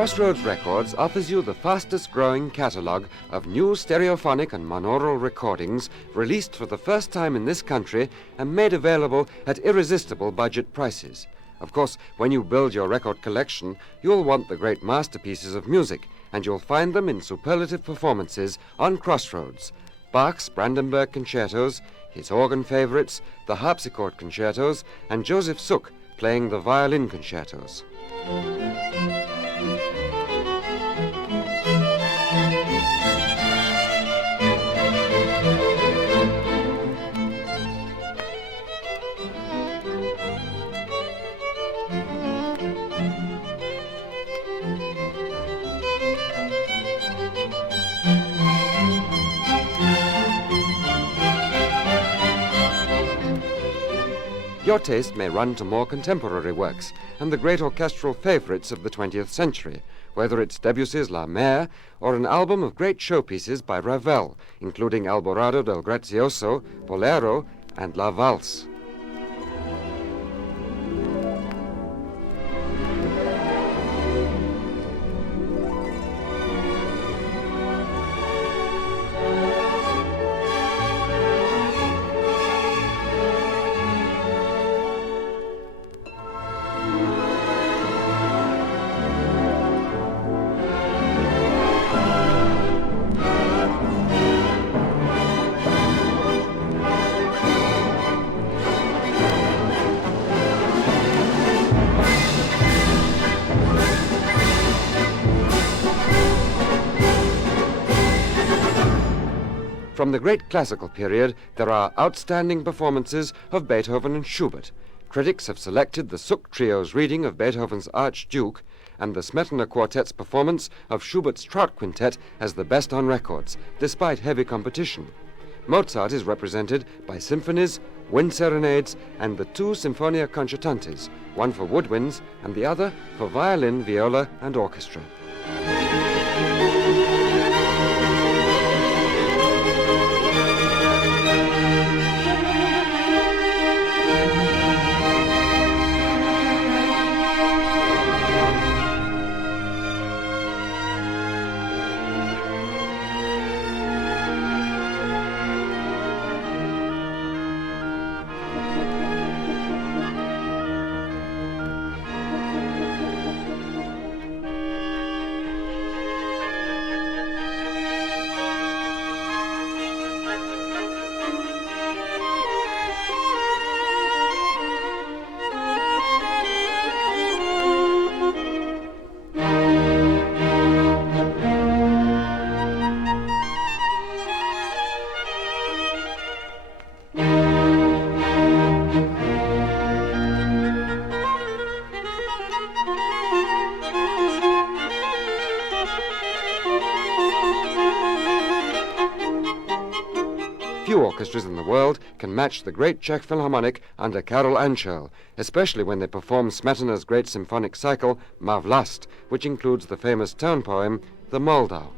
Crossroads Records offers you the fastest-growing catalogue of new stereophonic and monaural recordings released for the first time in this country and made available at irresistible budget prices. Of course, when you build your record collection, you'll want the great masterpieces of music, and you'll find them in superlative performances on Crossroads. Bach's Brandenburg concertos, his organ favorites, the harpsichord concertos, and Joseph Suk playing the violin concertos. Your taste may run to more contemporary works and the great orchestral favorites of the 20th century, whether it's Debussy's La Mer or an album of great showpieces by Ravel, including Alborado del Grazioso, Bolero, and La Valse. From the great classical period, there are outstanding performances of Beethoven and Schubert. Critics have selected the Suk Trio's reading of Beethoven's Archduke and the Smetana Quartet's performance of Schubert's Trout Quintet as the best on records, despite heavy competition. Mozart is represented by symphonies, wind serenades, and the two Sinfonia Concertantes, one for woodwinds and the other for violin, viola, and orchestra. Few orchestras in the world can match the great Czech Philharmonic under Karel Ančerl, especially when they perform Smetana's great symphonic cycle, Má vlast, which includes the famous tone poem, The Moldau.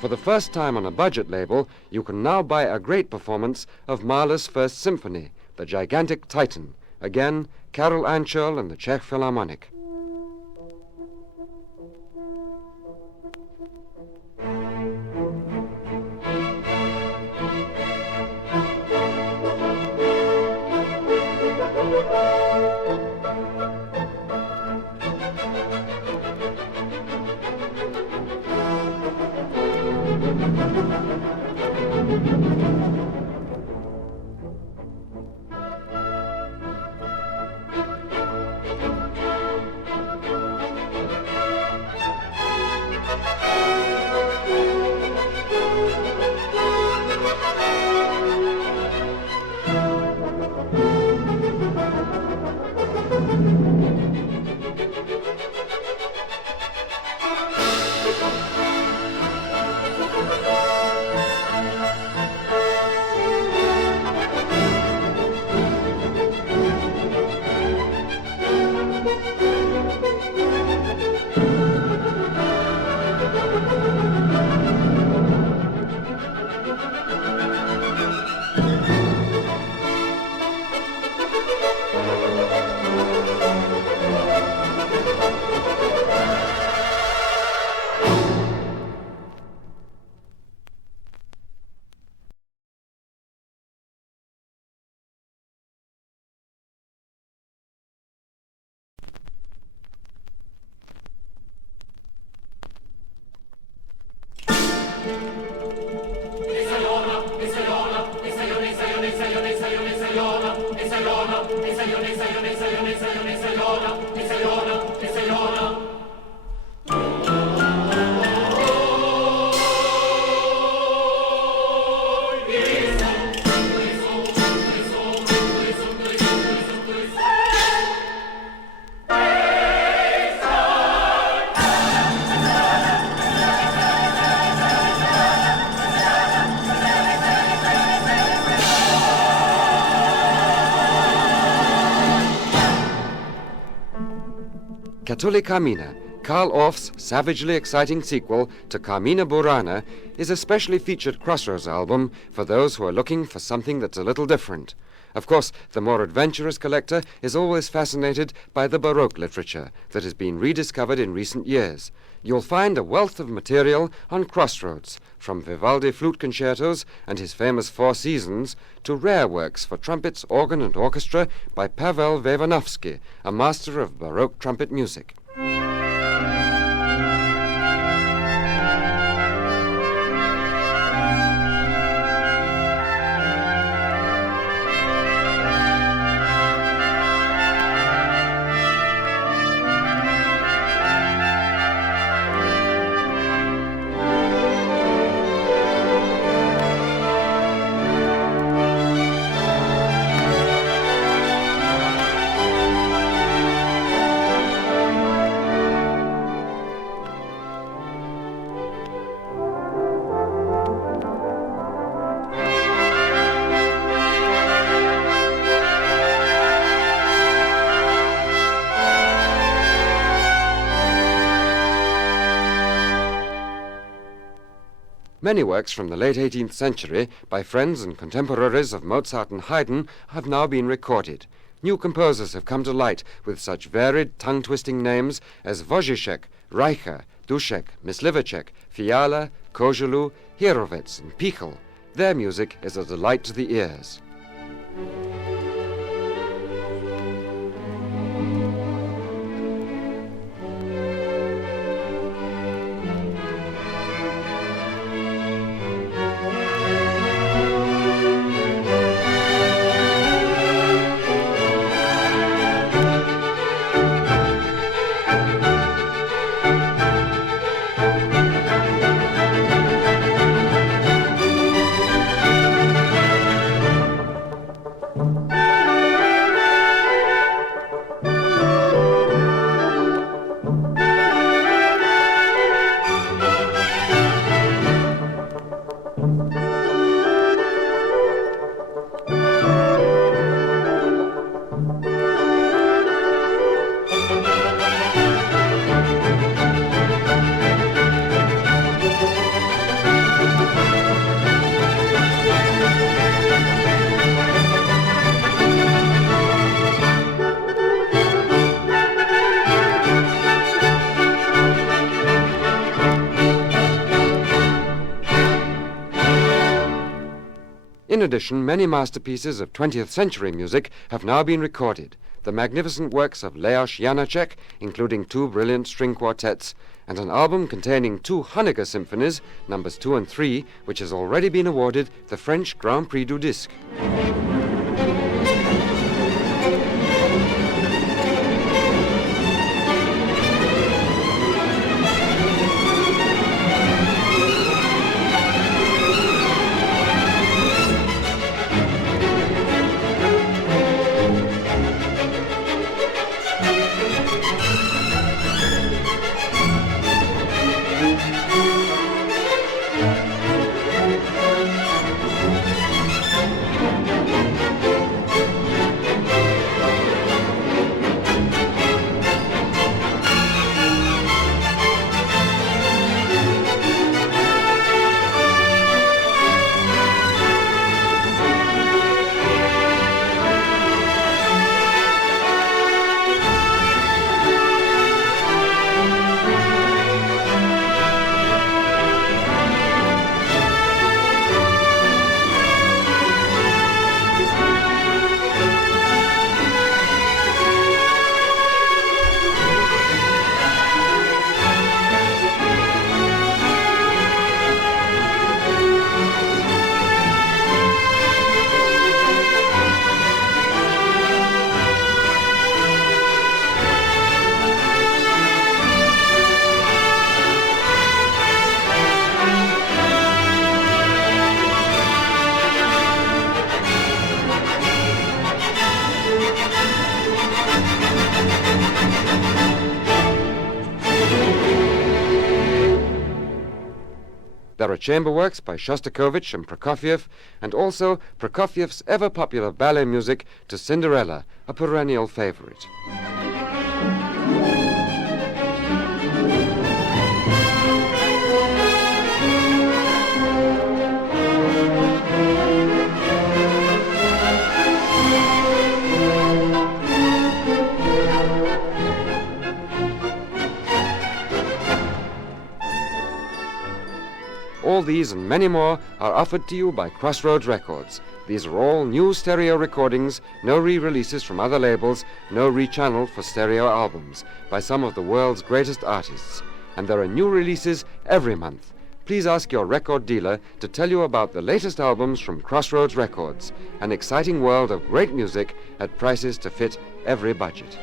For the first time on a budget label, you can now buy a great performance of Mahler's First Symphony, the gigantic Titan. Again, Karel Ančerl and the Czech Philharmonic. Catulli Carmina, Karl Orff's savagely exciting sequel to Carmina Burana, is a specially featured Crossroads album for those who are looking for something that's a little different. Of course, the more adventurous collector is always fascinated by the Baroque literature that has been rediscovered in recent years. You'll find a wealth of material on Crossroads, from Vivaldi flute concertos and his famous Four Seasons to rare works for trumpets, organ, and orchestra by Pavel Vevanovsky, a master of Baroque trumpet music. Many works from the late 18th century by friends and contemporaries of Mozart and Haydn have now been recorded. New composers have come to light with such varied, tongue-twisting names as Wojciech, Reicher, Duszek, Myslivacek, Fiala, Kozhelu, Hierovets, and Pichel. Their music is a delight to the ears. In addition, many masterpieces of 20th century music have now been recorded. The magnificent works of Leos Janáček, including 2 brilliant string quartets, and an album containing 2 Haneke symphonies, numbers 2 and 3, which has already been awarded the French Grand Prix du Disque. There are chamber works by Shostakovich and Prokofiev, and also Prokofiev's ever-popular ballet music to Cinderella, a perennial favorite. All these and many more are offered to you by Crossroads Records. These are all new stereo recordings, no re-releases from other labels, no re-channel for stereo albums, by some of the world's greatest artists. And there are new releases every month. Please ask your record dealer to tell you about the latest albums from Crossroads Records, an exciting world of great music at prices to fit every budget.